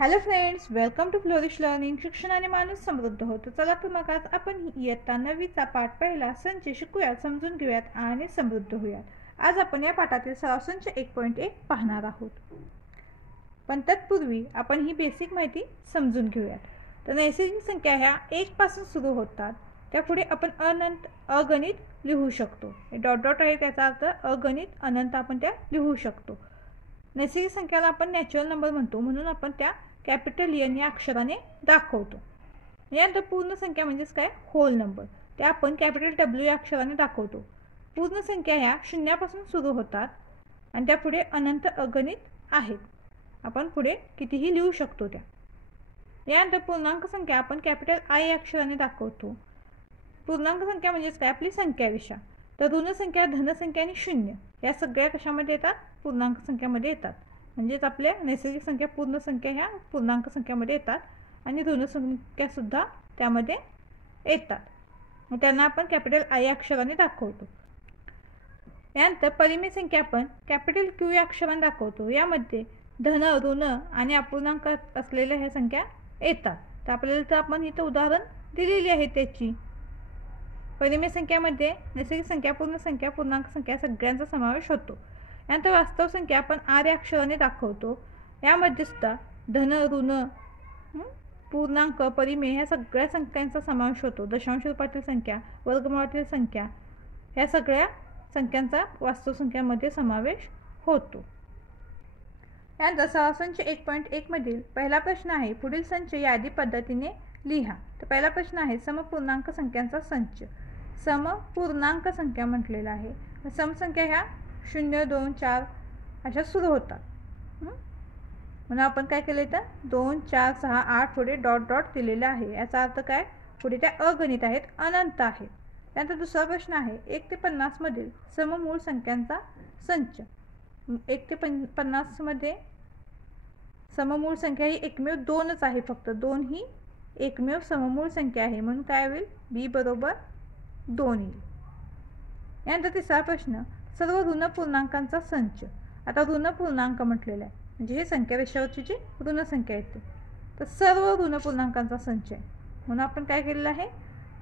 Hello friends, welcome to flourish learning. शिक्षण आणि माणूस समृद्ध होतो. चला तर मग आज आपण इयत्ता 9वीचा पाठ पहिला संच शिकूयात, समजून घेऊयात आणि समृद्ध होऊयात. आज आपण या पाठातील सराव संच 1.1 पाहणार आहोत. पण तत्पूर्वी आपण ही बेसिक माहिती समजून घेऊयात. तर नैसर्गिक संख्या ह्या 1 पासून सुरू होतात. त्यापुढे आपण अगणित लिहू शकतो. डॉट डॉट आहे त्याचा अर्थ अगणित अनंत आपण त्या लिहू शकतो. नैसर्गिक संख्याला आपण नॅचरल नंबर म्हणतो, म्हणून आपण त्या कॅपिटल एन या अक्षराने दाखवतो. यानंतर पूर्ण संख्या म्हणजेच काय, होल नंबर, त्या आपण कॅपिटल डब्ल्यू या अक्षराने दाखवतो. पूर्ण संख्या ह्या शून्यापासून सुरू होतात आणि त्यापुढे अनंत अगणित आहेत. आपण पुढे कितीही लिहू शकतो त्या. यानंतर पूर्णांक संख्या आपण कॅपिटल आय या अक्षराने दाखवतो. पूर्णांक संख्या म्हणजेच काय, आपली संख्या विषा. तर ऋण संख्या, धनसंख्या आणि शून्य या सगळ्या कशामध्ये येतात, पूर्णांक संख्यामध्ये येतात. म्हणजेच आपल्या नैसर्गिक संख्या पूर्ण संख्या ह्या पूर्णांक संख्यामध्ये येतात आणि ऋण संख्या सुद्धा त्यामध्ये येतात. मग त्यांना आपण कॅपिटल आय अक्षराने दाखवतो. यानंतर परिमेय संख्या आपण कॅपिटल क्यू या अक्षराने दाखवतो. यामध्ये धन, ऋण आणि अपूर्णांक असलेल्या ह्या संख्या येतात. तर आपल्याला तर आपण इथं उदाहरण दिलेली आहे त्याची. परिमेय संख्यामध्ये नैसर्गिक संख्या, पूर्ण संख्या, पूर्णांक संख्या सगळ्यांचा समावेश होतो. यानंतर वास्तव संख्या आपण आर या अक्षराने दाखवतो. यामध्ये सुद्धा धन, ऋण, पूर्णांक, परिमेय ह्या सगळ्या संख्यांचा समावेश होतो. दशांश रूपातील संख्या, वर्गमूळातील संख्या ह्या सगळ्या संख्यांचा वास्तव संख्यामध्ये समावेश होतो. यानंतर सराव संच 1.1 मधील पहिला प्रश्न आहे, पुढील संच यादी पद्धतीने लिहा. तर पहिला प्रश्न आहे, समपूर्णांक संख्यांचा संच. समपूर्णांक संख्या म्हटलेला आहे. समसंख्या ह्या 0, 2, 4 अशा सुरू होतात. म्हणून आपण काय केलं, तर 2, 4, 6, 8 पुढे डॉट डॉट दिलेला आहे. याचा अर्थ काय, पुढे त्या अगणित आहेत, अनंत आहेत. त्यानंतर दुसरा प्रश्न आहे, 1 ते 50 मधील सममूळ संख्यांचा संच. 1 ते 50 मध्ये सममूळ संख्या ही एकमेव 2च आहे. फक्त 2 ही एकमेव सममूळ संख्या आहे, म्हणून काय होईल, बी बरोबर 2 येईल. यानंतर तिसरा प्रश्न, सर्व ऋण पूर्णांकांचा संच. आता ऋण पूर्णांक म्हटलेला आहे, म्हणजे हे संख्या रेषावरची जी ऋण संख्या येते, तर सर्व ऋण पूर्णांकांचा संच आहे. म्हणून आपण काय केलेलं आहे,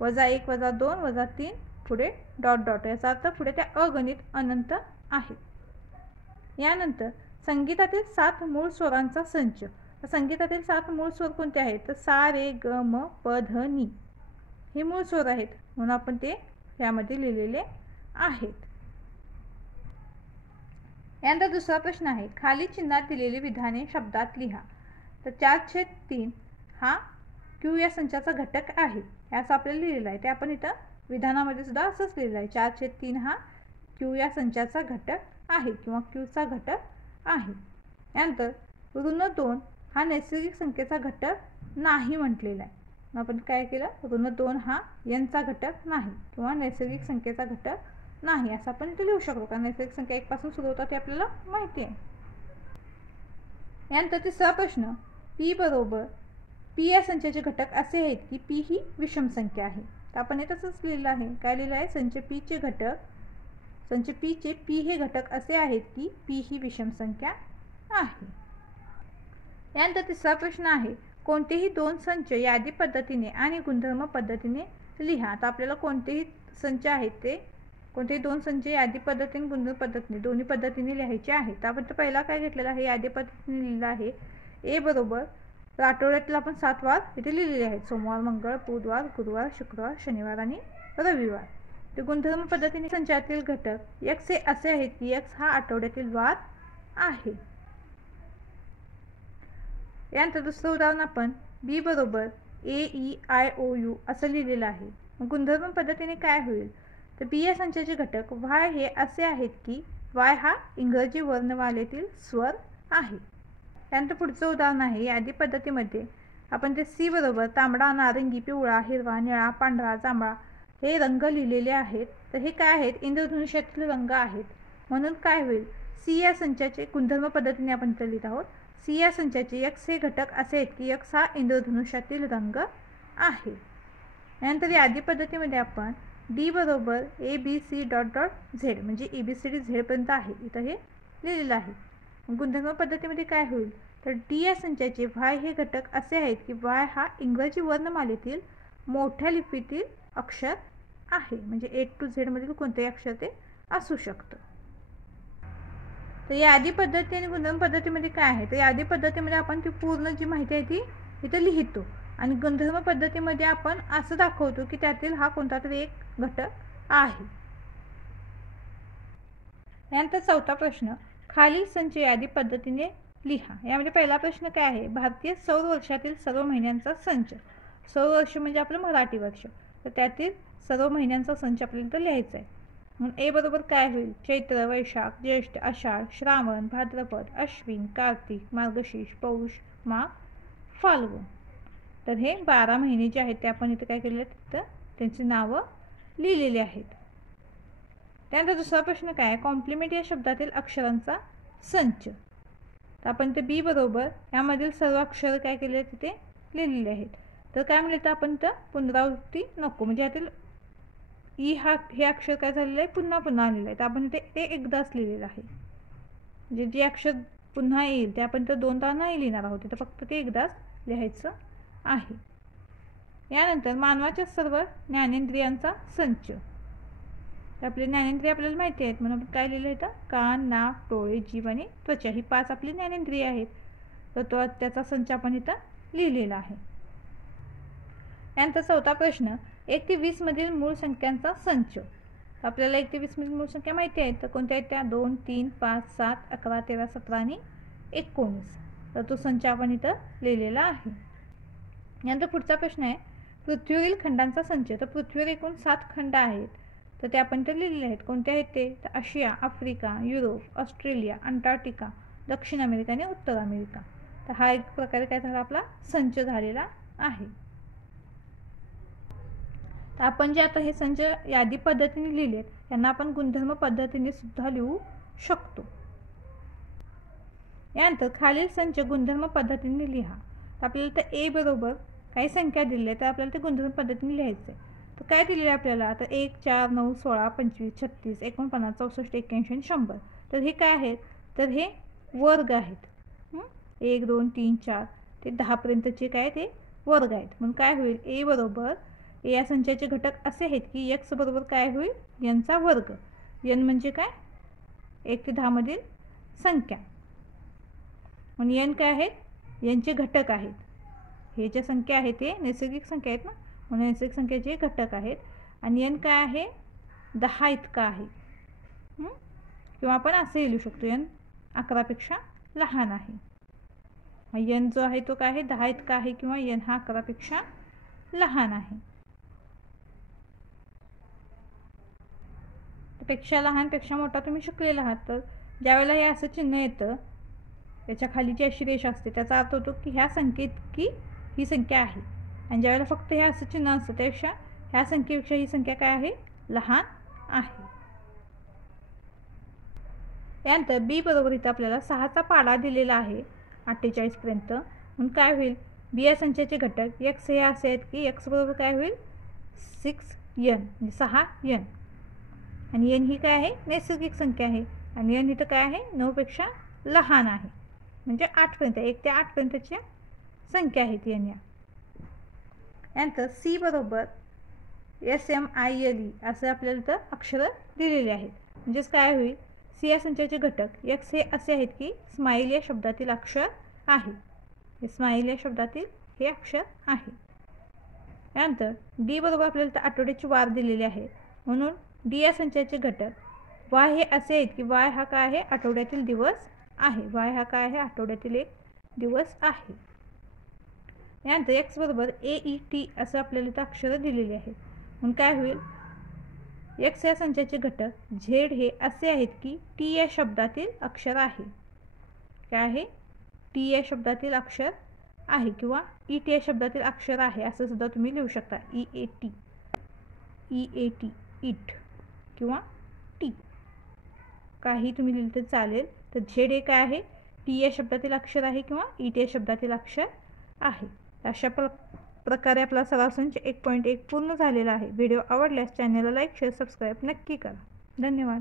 -1, -2, -3 पुढे डॉट डॉट. याचा अर्थ पुढे त्या अगणित अनंत आहेत. यानंतर संगीतातील 7 मूळ स्वरांचा संच. संगीतातील 7 मूळ स्वर कोणते आहेत, तर सा, रे, ग, म, प, ध, नी हे मूळ स्वर आहेत, म्हणून आपण ते यामध्ये लिहिलेले आहेत. यानंतर दुसरा प्रश्न आहे, खाली चिन्हात दिलेली विधाने शब्दात लिहा. तर 4/3 हा क्यू या संचाचा घटक आहे, याचं आपल्याला लिहिलेलं आहे. ते आपण इथं विधानामध्ये सुद्धा असंच लिहिलं आहे. 4/3 हा क्यू या संचाचा घटक आहे किंवा क्यूचा घटक आहे. यानंतर ऋण 2 हा नैसर्गिक संख्येचा घटक नाही म्हटलेला आहे. मग आपण काय केलं, ऋण 2 हा यांचा घटक नाही किंवा नैसर्गिक संख्येचा घटक नाही असं आपण इथे लिहू शकतो, कारण नैसर्गिक संख्या 1 पासून सुरू होतात हे आपल्याला माहिती आहे. यानंतर तिसरा प्रश्न, पी बरोबर पी या संचाचे घटक असे आहेत की पी ही विषम संख्या आहे. तर आपण हे तसंच लिहिलं आहे. काय लिहिलं आहे, संच पी चे घटक, संच पी चे पी हे घटक असे आहेत की पी ही विषम संख्या आहे. यानंतर तिसरा प्रश्न आहे, कोणतेही 2 संच यादी पद्धतीने आणि गुणधर्म पद्धतीने लिहा. तर आपल्याला कोणतेही संच आहेत ते, कोणतेही 2 संच यादी पद्धतीने गुणधर्म पद्धतीने दोन्ही पद्धतीने लिहायचे आहेत. तर आपण पहिला काय घेतलेला आहे, यादी पद्धतीने लिहिलं आहे. ए बरोबर आठवड्यातील आपण 7 वार इथे लिहिलेले आहेत, सोमवार, मंगळ, बुधवार, गुरुवार, शुक्रवार, शनिवार आणि रविवार. ते गुणधर्म पद्धतीने संचातील घटक एक्स हे असे आहेत की एक्स हा आठवड्यातील वार आहे. यानंतर दुसरं उदाहरण आपण बी बरोबर AEIOU असं लिहिलेलं आहे. गुणधर्म पद्धतीने काय होईल, तर बी या संचाचे घटक वाय हे असे आहेत की वाय हा इंग्रजी वर्णमालेतील स्वर आहे. त्यानंतर पुढचं उदाहरण आहे, यादी पद्धतीमध्ये आपण ते सी बरोबर तांबडा, नारंगी, पिवळा, हिरवा, निळा, पांढरा, जांभळा हे रंग लिहिलेले आहेत. तर हे काय आहेत, इंद्रधनुष्यातील रंग आहेत. म्हणून काय होईल, सी या संचाचे गुणधर्म पद्धतीने आपण इथे लिहित आहोत. सी या संचाचे एक्स हे घटक असे आहेत की एक्स हा इंद्रधनुष्यातील रंग आहे. यानंतर यादी पद्धतीमध्ये आपण डी बरोबर ABC डॉट डॉट झेड, म्हणजे ABCD झेडपर्यंत आहे, इथं हे लिहिलेलं आहे. गुणधर्म पद्धतीमध्ये काय होईल, तर डी या संचाचे वाय हे घटक असे आहेत की वाय हा इंग्रजी वर्णमालेतील मोठ्या लिपीतील अक्षर आहे, म्हणजे A to Z मधील कोणतेही अक्षर ते असू शकतं. तर यादी पद्धती आणि गुणधर्म पद्धतीमध्ये काय आहे, तर यादी पद्धतीमध्ये आपण ती पूर्ण जी माहिती आहे ती इथं लिहितो आणि गुणधर्म पद्धतीमध्ये आपण असं दाखवतो की त्यातील हा कोणता तरी एक घटक आहे. यानंतर चौथा प्रश्न, खालील संच यादी पद्धतीने लिहा. यामध्ये पहिला प्रश्न काय आहे, भारतीय सौर वर्षातील सर्व महिन्यांचा संच. सौर वर्ष म्हणजे आपलं मराठी वर्ष, तर त्यातील सर्व महिन्यांचा संच आपल्याला इथं लिहायचा आहे. म्हणून ए बरोबर काय होईल, चैत्र, वैशाख, ज्येष्ठ, आषाढ, श्रावण, भाद्रपद, अश्विन, कार्तिक, मार्गशीर्ष, पौष, माघ, फाल्गुन. तर हे 12 महिने जे आहेत ते आपण इथं काय केलेले आहेत, तर त्यांची नावं लिहिलेली आहेत. त्यानंतर दुसरा प्रश्न काय आहे, कॉम्प्लिमेंट या शब्दातील अक्षरांचा संच. तर आपण ते बी बरोबर यामधील सर्व अक्षर काय केले आहेत तिथे लिहिलेले आहेत. तर काय म्हणले, तर आपण तर पुनरावृत्ती नको, म्हणजे यातील ई हे अक्षर काय झालेलं आहे, पुन्हा पुन्हा आलेलं आहे, तर आपण ते एकदाच लिहिलेलं आहे. म्हणजे जे अक्षर पुन्हा येईल ते आपण तर दोनदा नाही लिहिणार आहोत, तर फक्त ते एकदाच लिहायचं आहे. यानंतर मानवाच्या सर्व ज्ञानेंद्रियांचा संच. आपले ज्ञानेंद्रिय आपल्याला माहिती आहेत, म्हणून आपण काय लिहिलं आहे, कान, नाक, डोळे, जीभ आणि त्वचा ही 5 आपली ज्ञानेंद्रिय आहेत, तर त्याचा संच आपण इथं लिहिलेला आहे. यानंतर चौथा प्रश्न, 1 ते 20 मधील मूळ संख्यांचा संच. आपल्याला 1 ते 20 मधील मूळ संख्या माहिती आहेत, तर कोणत्या आहेत त्या, 2, 3, 5, 7, 11, 13, 17 आणि 19. तर तो संच आपण इथं लिहिलेला आहे. यानंतर पुढचा प्रश्न आहे, पृथ्वीवरील खंडांचा संच. तर पृथ्वीवर एकूण 7 खंड आहेत, तर ते आपण इथं लिहिलेले आहेत. कोणते आहेत ते, तर आशिया, आफ्रिका, युरोप, ऑस्ट्रेलिया, अंटार्क्टिका, दक्षिण अमेरिका आणि उत्तर अमेरिका. तर हा एक प्रकारे काय झाला, आपला संच झालेला आहे. तर आपण जे आता हे संच यादी पद्धतीने लिहिलेत, यांना आपण गुणधर्म पद्धतीने सुद्धा लिहू शकतो. यानंतर खालील संच गुणधर्म पद्धतीने लिहा. तर आपल्याला तर ए बरोबर काही संख्या दिल्या, तर आपल्याला ते गुणधर्म पद्धतीने लिहायचं आहे. तर काय दिलेलं आहे आपल्याला, तर 1, 4, 9, 16, 25, 36, 49, 64, 81, 100. तर हे काय आहेत, तर हे वर्ग आहेत. 1, 2, 3, 4 ते 10 पर्यंतचे काय ते वर्ग आहेत. म्हणून काय होईल, ए बरोबर या संचाचे घटक असे आहेत की x बरोबर काय होईल, n चा वर्ग. n म्हणजे काय, 1 ते 10 मधील संख्या. म्हणून n काय आहेत, n चे घटक आहेत. हे ज्या संख्या आहेत ते नैसर्गिक संख्या आहेत ना, म्हणून नैसर्गिक संख्येचे घटक आहेत. आणि n काय आहे, 10 इतका आहे. किंवा आपण असे लिहू शकतो, n 11 पेक्षा लहान आहे. n जो आहे तो काय आहे, 10 इतका आहे, किंवा n हा 11 पेक्षा लहान आहे. पेक्षा लहान पेक्षा मोठा तुम्ही शिकलेला आहात, तर ज्यावेळेला हे असं चिन्ह येतं, त्याच्या खाली जी अशी रेष असते, त्याचा अर्थ होतो की ह्या संख्येत की ही संख्या आहे. आणि ज्यावेळेला फक्त हे असं चिन्ह असतं, त्यापेक्षा ह्या संख्येपेक्षा ही संख्या काय आहे, लहान आहे. यानंतर बी बरोबर इथं आपल्याला 6चा पाढा दिलेला आहे 48 पर्यंत. म्हणून काय होईल, बी या संख्येचे घटक x हे असे आहेत की x बरोबर काय होईल, 6n म्हणजे 6n. आणि n ही काय आहे, नैसर्गिक संख्या आहे, आणि n इथं काय आहे, 9 पेक्षा लहान आहे, म्हणजे 8 पर्यंत, 1 ते 8 पर्यंतच्या संख्या आहेत n या. यानंतर सी बरोबर SMILE असं आपल्याला इथं अक्षरं दिलेली आहेत. म्हणजेच काय होईल, सी या संख्येचे घटक x हे असे आहेत की स्माईल या शब्दातील अक्षर आहे. हे स्माईल या शब्दातील हे अक्षर आहे. यानंतर डी बरोबर आपल्याला इथं आठवड्याची वार दिलेली आहे, म्हणून डी या संख्येचे घटक y हे असे आहेत की y हा काय आहे, आठवड्यातील दिवस आहे. y हा काय आहे, आठवड्यातील एक दिवस आहे. यानंतर x बरोबर AET असं आपल्याला इथं अक्षरं दिलेली आहेत. म्हणून काय होईल, x या संख्येचे घटक z हे असे आहेत की t या शब्दातील अक्षर आहे. काय आहे, t या शब्दातील अक्षर आहे, किंवा ET या शब्दातील अक्षर आहे असं सुद्धा तुम्ही लिहू शकता. EAT इट किंवा टी काही तुम्ही लिहिलं तर चालेल. तर झेड हे काय आहे, टी या शब्दातील अक्षर आहे किंवा ET या शब्दातील अक्षर आहे. अशा प्रकारे आपला सराव संच 1.1 पूर्ण झालेला आहे. व्हिडिओ आवडल्यास चॅनलला लाईक, शेअर, सबस्क्राईब नक्की करा. धन्यवाद.